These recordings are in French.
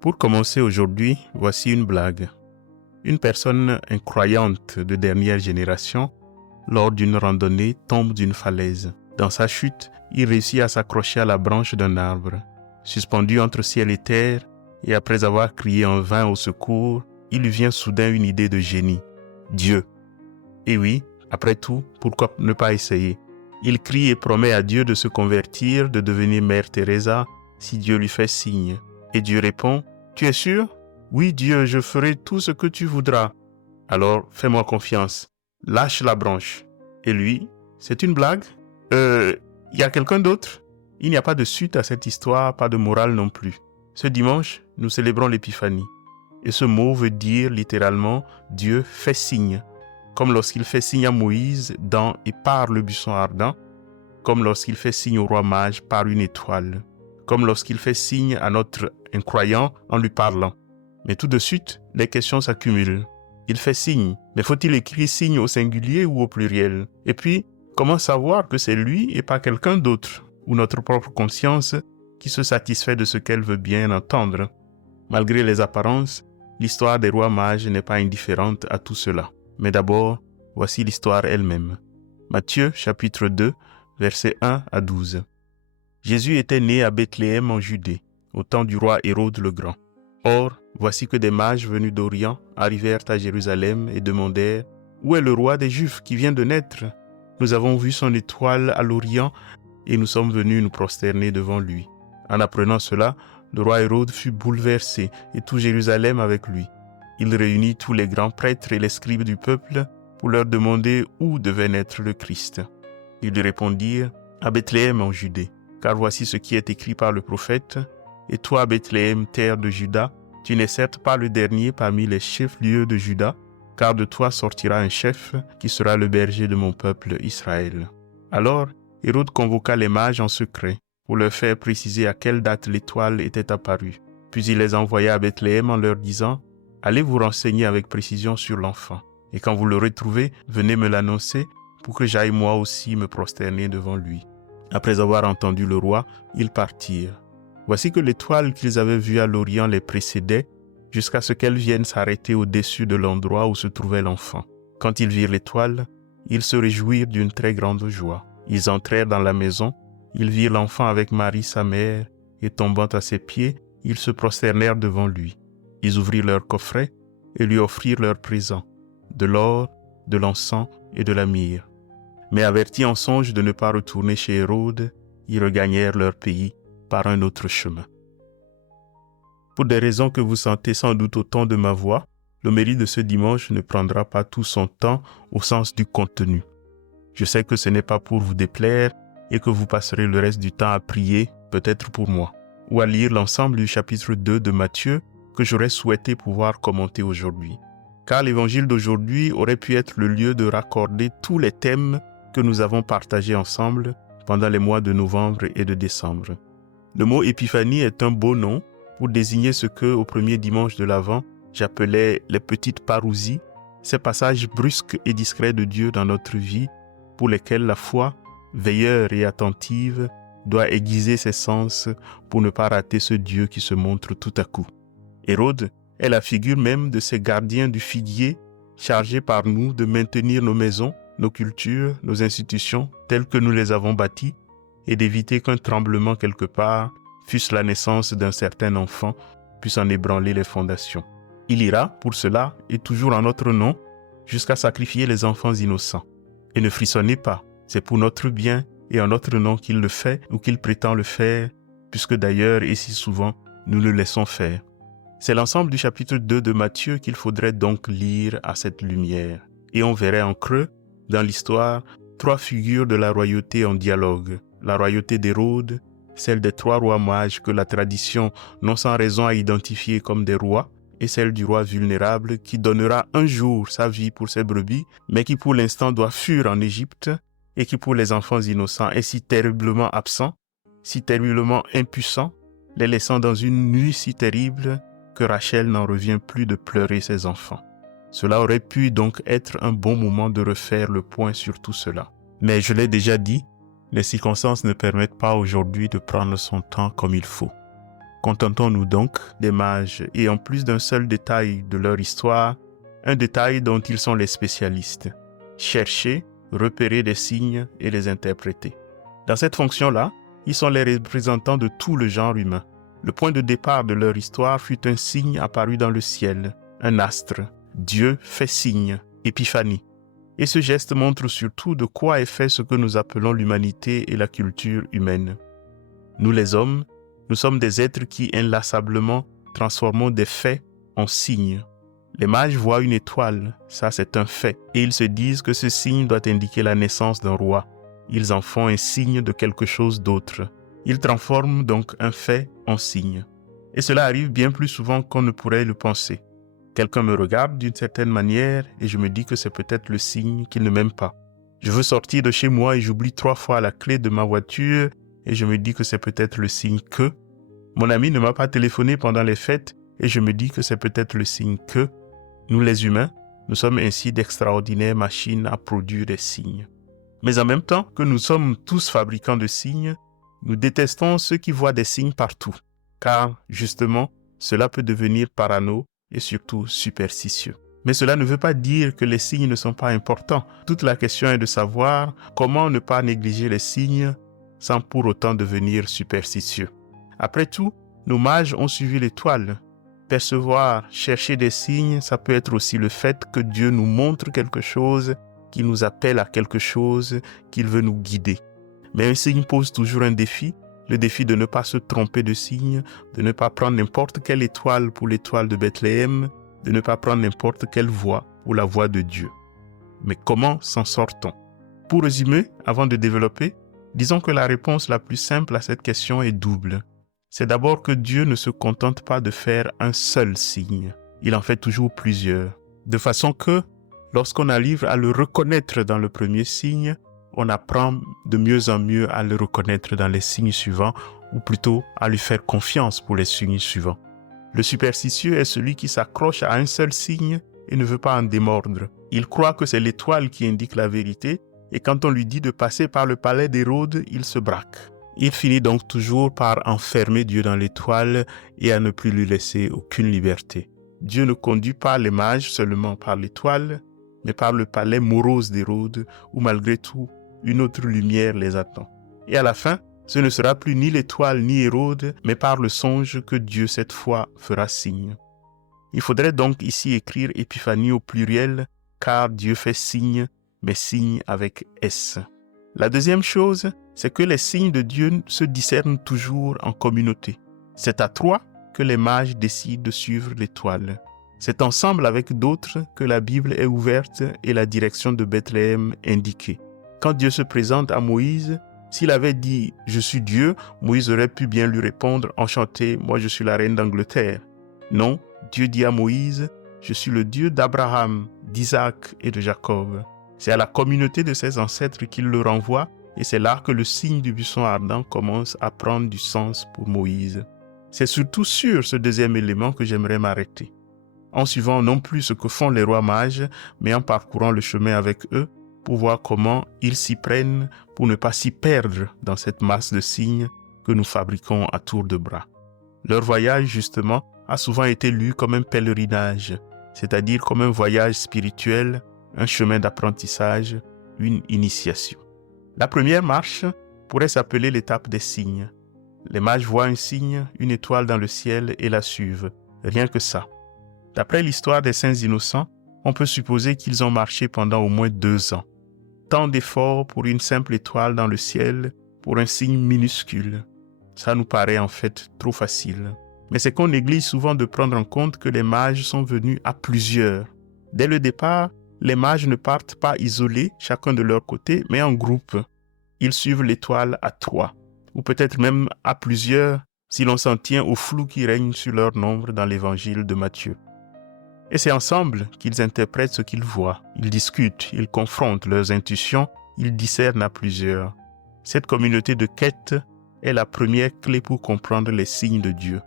Pour commencer aujourd'hui, voici une blague. Une personne incroyante de dernière génération, lors d'une randonnée, tombe d'une falaise. Dans sa chute, il réussit à s'accrocher à la branche d'un arbre. Suspendu entre ciel et terre, et après avoir crié en vain au secours, il lui vient soudain une idée de génie. Dieu. Et oui, après tout, pourquoi ne pas essayer? Il crie et promet à Dieu de se convertir, de devenir Mère Teresa, si Dieu lui fait signe. Et Dieu répond, « Tu es sûr? Oui, Dieu, je ferai tout ce que tu voudras. Alors, fais-moi confiance. Lâche la branche. » Et lui, « C'est une blague? Y a quelqu'un d'autre? » Il n'y a pas de suite à cette histoire, pas de morale non plus. Ce dimanche, nous célébrons l'Épiphanie. Et ce mot veut dire littéralement « Dieu fait signe », comme lorsqu'il fait signe à Moïse dans et par le buisson ardent, comme lorsqu'il fait signe au roi mage par une étoile, comme lorsqu'il fait signe à notre incroyant en lui parlant. Mais tout de suite, les questions s'accumulent. Il fait signe, mais faut-il écrire signe au singulier ou au pluriel? Et puis, comment savoir que c'est lui et pas quelqu'un d'autre, ou notre propre conscience qui se satisfait de ce qu'elle veut bien entendre? Malgré les apparences, l'histoire des rois mages n'est pas indifférente à tout cela. Mais d'abord, voici l'histoire elle-même. Matthieu, chapitre 2, versets 1 à 12. Jésus était né à Bethléem en Judée, au temps du roi Hérode le Grand. Or, voici que des mages venus d'Orient arrivèrent à Jérusalem et demandèrent « Où est le roi des Juifs qui vient de naître? Nous avons vu son étoile à l'Orient et nous sommes venus nous prosterner devant lui. » En apprenant cela, le roi Hérode fut bouleversé et tout Jérusalem avec lui. Il réunit tous les grands prêtres et les scribes du peuple pour leur demander où devait naître le Christ. Ils lui répondirent « À Bethléem en Judée, car voici ce qui est écrit par le prophète. Et toi, Bethléem, terre de Juda, tu n'es certes pas le dernier parmi les chefs-lieux de Juda, car de toi sortira un chef qui sera le berger de mon peuple Israël. » Alors, Hérode convoqua les mages en secret pour leur faire préciser à quelle date l'étoile était apparue. Puis il les envoya à Bethléem en leur disant « Allez vous renseigner avec précision sur l'enfant, et quand vous le retrouvez, venez me l'annoncer pour que j'aille moi aussi me prosterner devant lui. » Après avoir entendu le roi, ils partirent. Voici que l'étoile qu'ils avaient vue à l'Orient les précédait jusqu'à ce qu'elle vienne s'arrêter au-dessus de l'endroit où se trouvait l'enfant. Quand ils virent l'étoile, ils se réjouirent d'une très grande joie. Ils entrèrent dans la maison, ils virent l'enfant avec Marie sa mère, et tombant à ses pieds, ils se prosternèrent devant lui. Ils ouvrirent leur coffret et lui offrirent leurs présents, de l'or, de l'encens et de la myrrhe. Mais avertis en songe de ne pas retourner chez Hérode, ils regagnèrent leur pays par un autre chemin. Pour des raisons que vous sentez sans doute au ton de ma voix, l'homélie de ce dimanche ne prendra pas tout son temps au sens du contenu. Je sais que ce n'est pas pour vous déplaire et que vous passerez le reste du temps à prier, peut-être pour moi, ou à lire l'ensemble du chapitre 2 de Matthieu que j'aurais souhaité pouvoir commenter aujourd'hui. Car l'évangile d'aujourd'hui aurait pu être le lieu de raccorder tous les thèmes que nous avons partagés ensemble pendant les mois de novembre et de décembre. Le mot épiphanie est un beau nom pour désigner ce que, au premier dimanche de l'Avent, j'appelais les petites parousies, ces passages brusques et discrets de Dieu dans notre vie pour lesquels la foi, veilleure et attentive, doit aiguiser ses sens pour ne pas rater ce Dieu qui se montre tout à coup. Hérode est la figure même de ces gardiens du figuier chargés par nous de maintenir nos maisons, nos cultures, nos institutions telles que nous les avons bâties et d'éviter qu'un tremblement quelque part, fût-ce la naissance d'un certain enfant, puisse en ébranler les fondations. Il ira, pour cela, et toujours en notre nom, jusqu'à sacrifier les enfants innocents. Et ne frissonnez pas, c'est pour notre bien et en notre nom qu'il le fait ou qu'il prétend le faire, puisque d'ailleurs et si souvent, nous le laissons faire. C'est l'ensemble du chapitre 2 de Matthieu qu'il faudrait donc lire à cette lumière. Et on verrait en creux, dans l'histoire, trois figures de la royauté en dialogue. La royauté d'Hérode, celle des trois rois mages que la tradition non sans raison a identifiés comme des rois, et celle du roi vulnérable qui donnera un jour sa vie pour ses brebis, mais qui pour l'instant doit fuir en Égypte, et qui pour les enfants innocents est si terriblement absent, si terriblement impuissant, les laissant dans une nuit si terrible que Rachel n'en revient plus de pleurer ses enfants. Cela aurait pu donc être un bon moment de refaire le point sur tout cela. Mais je l'ai déjà dit, les circonstances ne permettent pas aujourd'hui de prendre son temps comme il faut. Contentons-nous donc des mages et en plus d'un seul détail de leur histoire, un détail dont ils sont les spécialistes. Chercher, repérer des signes et les interpréter. Dans cette fonction-là, ils sont les représentants de tout le genre humain. Le point de départ de leur histoire fut un signe apparu dans le ciel, un astre. Dieu fait signe, épiphanie. Et ce geste montre surtout de quoi est fait ce que nous appelons l'humanité et la culture humaine. Nous les hommes, nous sommes des êtres qui inlassablement transformons des faits en signes. Les mages voient une étoile, ça c'est un fait, et ils se disent que ce signe doit indiquer la naissance d'un roi. Ils en font un signe de quelque chose d'autre. Ils transforment donc un fait en signe. Et cela arrive bien plus souvent qu'on ne pourrait le penser. Quelqu'un me regarde d'une certaine manière et je me dis que c'est peut-être le signe qu'il ne m'aime pas. Je veux sortir de chez moi et j'oublie 3 fois la clé de ma voiture et je me dis que c'est peut-être le signe que. Mon ami ne m'a pas téléphoné pendant les fêtes et je me dis que c'est peut-être le signe que. Nous les humains, nous sommes ainsi d'extraordinaires machines à produire des signes. Mais en même temps que nous sommes tous fabricants de signes, nous détestons ceux qui voient des signes partout, car justement, cela peut devenir parano et surtout superstitieux. Mais cela ne veut pas dire que les signes ne sont pas importants. Toute la question est de savoir comment ne pas négliger les signes sans pour autant devenir superstitieux. Après tout, nos mages ont suivi l'étoile. Percevoir, chercher des signes, ça peut être aussi le fait que Dieu nous montre quelque chose, qu'il nous appelle à quelque chose, qu'il veut nous guider. Mais un signe pose toujours un défi, le défi de ne pas se tromper de signe, de ne pas prendre n'importe quelle étoile pour l'étoile de Bethléem, de ne pas prendre n'importe quelle voie pour la voie de Dieu. Mais comment s'en sort-on? Pour résumer, avant de développer, disons que la réponse la plus simple à cette question est double. C'est d'abord que Dieu ne se contente pas de faire un seul signe. Il en fait toujours plusieurs. De façon que, lorsqu'on arrive à le reconnaître dans le premier signe, on apprend de mieux en mieux à le reconnaître dans les signes suivants, ou plutôt à lui faire confiance pour les signes suivants. Le superstitieux est celui qui s'accroche à un seul signe et ne veut pas en démordre. Il croit que c'est l'étoile qui indique la vérité, et quand on lui dit de passer par le palais d'Hérode, il se braque. Il finit donc toujours par enfermer Dieu dans l'étoile et à ne plus lui laisser aucune liberté. Dieu ne conduit pas les mages seulement par l'étoile, mais par le palais morose d'Hérode, où malgré tout, une autre lumière les attend. Et à la fin, ce ne sera plus ni l'étoile ni Hérode, mais par le songe que Dieu cette fois fera signe. Il faudrait donc ici écrire Épiphanie au pluriel, car Dieu fait signe, mais signe avec S. La deuxième chose, c'est que les signes de Dieu se discernent toujours en communauté. C'est à 3 que les mages décident de suivre l'étoile. C'est ensemble avec d'autres que la Bible est ouverte et la direction de Bethléem indiquée. Quand Dieu se présente à Moïse, s'il avait dit « Je suis Dieu », Moïse aurait pu bien lui répondre « Enchanté, moi je suis la reine d'Angleterre ». Non, Dieu dit à Moïse « Je suis le Dieu d'Abraham, d'Isaac et de Jacob ». C'est à la communauté de ses ancêtres qu'il le renvoie et c'est là que le signe du buisson ardent commence à prendre du sens pour Moïse. C'est surtout sur ce deuxième élément que j'aimerais m'arrêter. En suivant non plus ce que font les rois mages, mais en parcourant le chemin avec eux pour voir comment ils s'y prennent pour ne pas s'y perdre dans cette masse de signes que nous fabriquons à tour de bras. Leur voyage, justement, a souvent été lu comme un pèlerinage, c'est-à-dire comme un voyage spirituel, un chemin d'apprentissage, une initiation. La première marche pourrait s'appeler l'étape des signes. Les mages voient un signe, une étoile dans le ciel et la suivent. Rien que ça. D'après l'histoire des saints innocents, on peut supposer qu'ils ont marché pendant au moins 2 ans. Tant d'efforts pour une simple étoile dans le ciel, pour un signe minuscule. Ça nous paraît en fait trop facile. Mais c'est qu'on néglige souvent de prendre en compte que les mages sont venus à plusieurs. Dès le départ, les mages ne partent pas isolés, chacun de leur côté, mais en groupe. Ils suivent l'étoile à 3, ou peut-être même à plusieurs, si l'on s'en tient au flou qui règne sur leur nombre dans l'évangile de Matthieu. Et c'est ensemble qu'ils interprètent ce qu'ils voient. Ils discutent, ils confrontent leurs intuitions, ils discernent à plusieurs. Cette communauté de quête est la première clé pour comprendre les signes de Dieu.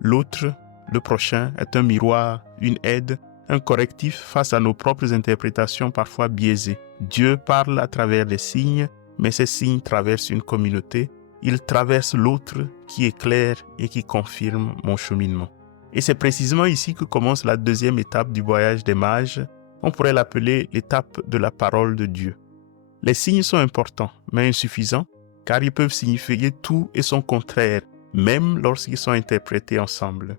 L'autre, le prochain, est un miroir, une aide, un correctif face à nos propres interprétations parfois biaisées. Dieu parle à travers les signes, mais ces signes traversent une communauté. il traverse l'autre qui éclaire et qui confirme mon cheminement. Et c'est précisément ici que commence la deuxième étape du voyage des mages. On pourrait l'appeler l'étape de la parole de Dieu. Les signes sont importants, mais insuffisants, car ils peuvent signifier tout et son contraire, même lorsqu'ils sont interprétés ensemble.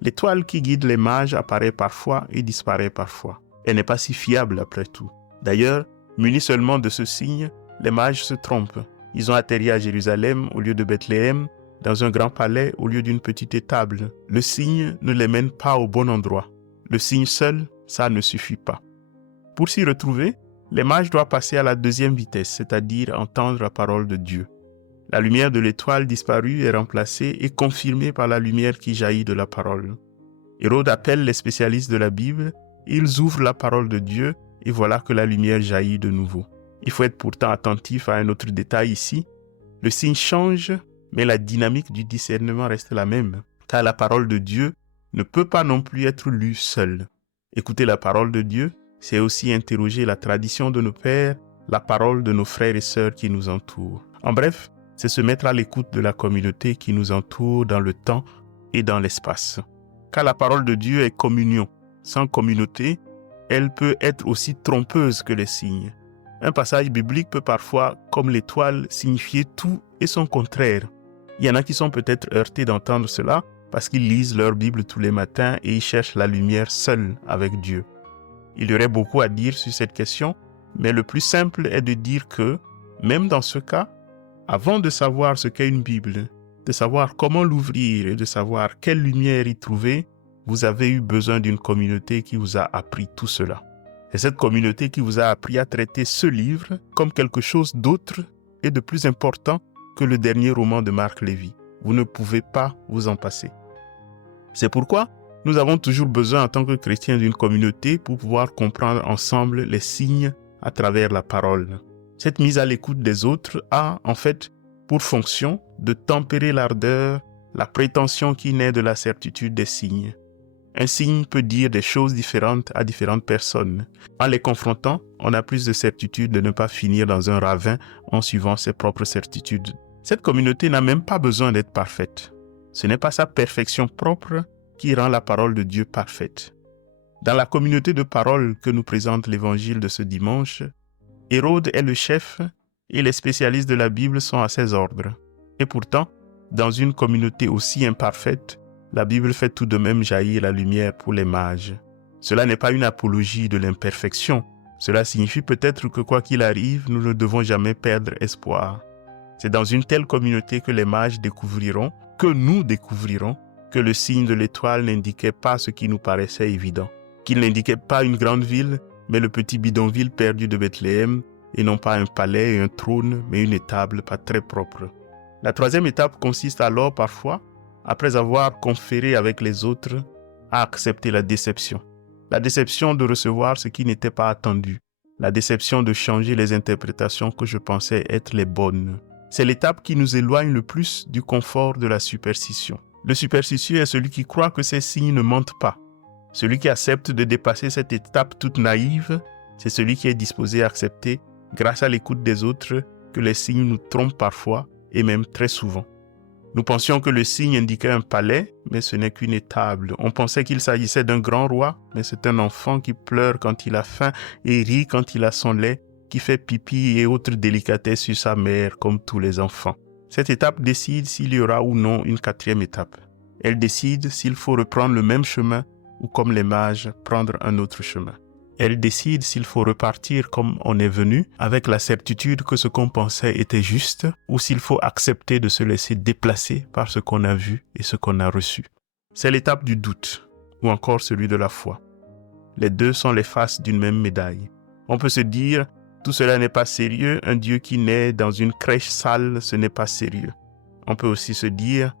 L'étoile qui guide les mages apparaît parfois et disparaît parfois. Elle n'est pas si fiable après tout. D'ailleurs, munis seulement de ce signe, les mages se trompent. Ils ont atterri à Jérusalem au lieu de Bethléem, dans un grand palais au lieu d'une petite étable. Le signe ne les mène pas au bon endroit. Le signe seul, ça ne suffit pas. Pour s'y retrouver, les mages doivent passer à la deuxième vitesse, c'est-à-dire entendre la parole de Dieu. La lumière de l'étoile disparue est remplacée et confirmée par la lumière qui jaillit de la parole. Hérode appelle les spécialistes de la Bible, ils ouvrent la parole de Dieu et voilà que la lumière jaillit de nouveau. Il faut être pourtant attentif à un autre détail ici. Le signe change, mais la dynamique du discernement reste la même, car la parole de Dieu ne peut pas non plus être lue seule. Écouter la parole de Dieu, c'est aussi interroger la tradition de nos pères, la parole de nos frères et sœurs qui nous entourent. En bref, c'est se mettre à l'écoute de la communauté qui nous entoure dans le temps et dans l'espace. Car la parole de Dieu est communion. Sans communauté, elle peut être aussi trompeuse que les signes. Un passage biblique peut parfois, comme l'étoile, signifier tout et son contraire. Il y en a qui sont peut-être heurtés d'entendre cela parce qu'ils lisent leur Bible tous les matins et ils cherchent la lumière seuls avec Dieu. Il y aurait beaucoup à dire sur cette question, mais le plus simple est de dire que, même dans ce cas, avant de savoir ce qu'est une Bible, de savoir comment l'ouvrir et de savoir quelle lumière y trouver, vous avez eu besoin d'une communauté qui vous a appris tout cela. C'est cette communauté qui vous a appris à traiter ce livre comme quelque chose d'autre et de plus important que le dernier roman de Marc Lévy. Vous ne pouvez pas vous en passer. C'est pourquoi nous avons toujours besoin en tant que chrétiens d'une communauté pour pouvoir comprendre ensemble les signes à travers la parole. Cette mise à l'écoute des autres a, en fait, pour fonction de tempérer l'ardeur, la prétention qui naît de la certitude des signes. Un signe peut dire des choses différentes à différentes personnes. En les confrontant, on a plus de certitude de ne pas finir dans un ravin en suivant ses propres certitudes. Cette communauté n'a même pas besoin d'être parfaite. Ce n'est pas sa perfection propre qui rend la parole de Dieu parfaite. Dans la communauté de parole que nous présente l'évangile de ce dimanche, Hérode est le chef et les spécialistes de la Bible sont à ses ordres. Et pourtant, dans une communauté aussi imparfaite, la Bible fait tout de même jaillir la lumière pour les mages. Cela n'est pas une apologie de l'imperfection. Cela signifie peut-être que quoi qu'il arrive, nous ne devons jamais perdre espoir. C'est dans une telle communauté que les mages découvriront, que nous découvrirons, que le signe de l'étoile n'indiquait pas ce qui nous paraissait évident, qu'il n'indiquait pas une grande ville, mais le petit bidonville perdu de Bethléem, et non pas un palais et un trône, mais une étable pas très propre. La troisième étape consiste alors parfois, après avoir conféré avec les autres, à accepter la déception. La déception de recevoir ce qui n'était pas attendu. La déception de changer les interprétations que je pensais être les bonnes. C'est l'étape qui nous éloigne le plus du confort de la superstition. Le superstitieux est celui qui croit que ces signes ne mentent pas. Celui qui accepte de dépasser cette étape toute naïve, c'est celui qui est disposé à accepter, grâce à l'écoute des autres, que les signes nous trompent parfois et même très souvent. Nous pensions que le signe indiquait un palais, mais ce n'est qu'une étable. On pensait qu'il s'agissait d'un grand roi, mais c'est un enfant qui pleure quand il a faim et rit quand il a son lait, qui fait pipi et autres délicatesses sur sa mère, comme tous les enfants. Cette étape décide s'il y aura ou non une quatrième étape. Elle décide s'il faut reprendre le même chemin ou, comme les mages, prendre un autre chemin. Elle décide s'il faut repartir comme on est venu, avec la certitude que ce qu'on pensait était juste, ou s'il faut accepter de se laisser déplacer par ce qu'on a vu et ce qu'on a reçu. C'est l'étape du doute, ou encore celui de la foi. Les deux sont les faces d'une même médaille. On peut se dire, tout cela n'est pas sérieux, un Dieu qui naît dans une crèche sale, ce n'est pas sérieux. On peut aussi se dire,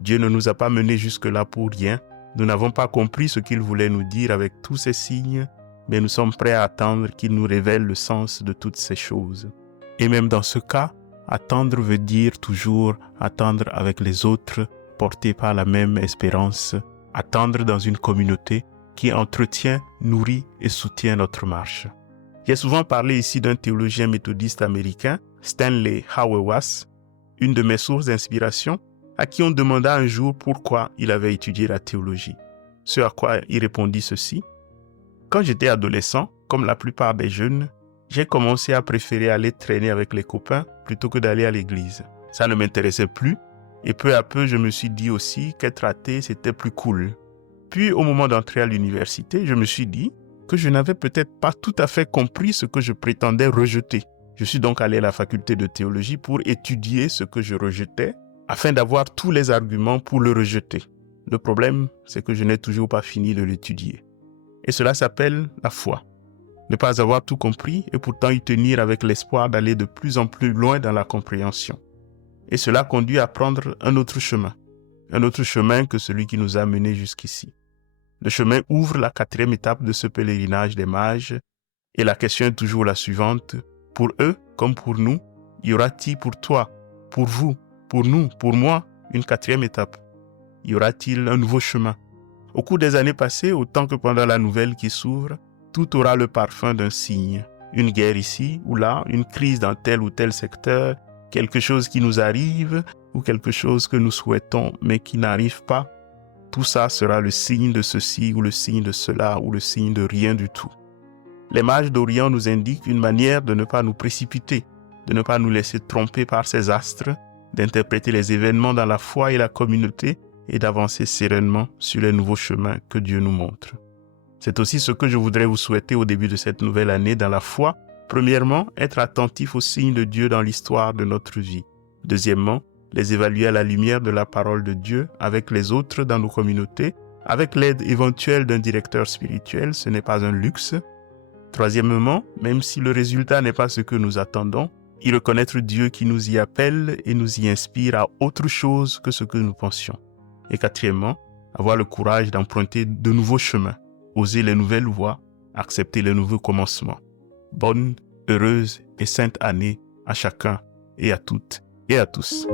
Dieu ne nous a pas menés jusque-là pour rien, nous n'avons pas compris ce qu'il voulait nous dire avec tous ces signes, mais nous sommes prêts à attendre qu'il nous révèle le sens de toutes ces choses. Et même dans ce cas, attendre veut dire toujours attendre avec les autres, portés par la même espérance, attendre dans une communauté qui entretient, nourrit et soutient notre marche. J'ai souvent parlé ici d'un théologien méthodiste américain, Stanley Hauerwas, une de mes sources d'inspiration, à qui on demanda un jour pourquoi il avait étudié la théologie. Ce à quoi il répondit ceci: « Quand j'étais adolescent, comme la plupart des jeunes, j'ai commencé à préférer aller traîner avec les copains plutôt que d'aller à l'église. Ça ne m'intéressait plus et peu à peu, je me suis dit aussi qu'être athée, c'était plus cool. Puis, au moment d'entrer à l'université, je me suis dit que je n'avais peut-être pas tout à fait compris ce que je prétendais rejeter. Je suis donc allé à la faculté de théologie pour étudier ce que je rejetais afin d'avoir tous les arguments pour le rejeter. Le problème, c'est que je n'ai toujours pas fini de l'étudier. Et cela s'appelle la foi. Ne pas avoir tout compris et pourtant y tenir avec l'espoir d'aller de plus en plus loin dans la compréhension. Et cela conduit à prendre un autre chemin que celui qui nous a menés jusqu'ici. Le chemin ouvre la 4e étape de ce pèlerinage des mages et la question est toujours la suivante. Pour eux, comme pour nous, y aura-t-il pour toi, pour vous, pour nous, pour moi, une 4e étape? Y aura-t-il un nouveau chemin? Au cours des années passées, autant que pendant la nouvelle qui s'ouvre, tout aura le parfum d'un signe. Une guerre ici ou là, une crise dans tel ou tel secteur, quelque chose qui nous arrive ou quelque chose que nous souhaitons mais qui n'arrive pas. Tout ça sera le signe de ceci ou le signe de cela ou le signe de rien du tout. Les mages d'Orient nous indiquent une manière de ne pas nous précipiter, de ne pas nous laisser tromper par ces astres, d'interpréter les événements dans la foi et la communauté et d'avancer sereinement sur les nouveaux chemins que Dieu nous montre. C'est aussi ce que je voudrais vous souhaiter au début de cette nouvelle année dans la foi. Premièrement, être attentif aux signes de Dieu dans l'histoire de notre vie. Deuxièmement, les évaluer à la lumière de la parole de Dieu avec les autres dans nos communautés, avec l'aide éventuelle d'un directeur spirituel, ce n'est pas un luxe. Troisièmement, même si le résultat n'est pas ce que nous attendons, y reconnaître Dieu qui nous y appelle et nous y inspire à autre chose que ce que nous pensions. Et quatrièmement, avoir le courage d'emprunter de nouveaux chemins, oser les nouvelles voies, accepter les nouveaux commencements. Bonne, heureuse et sainte année à chacun et à toutes et à tous.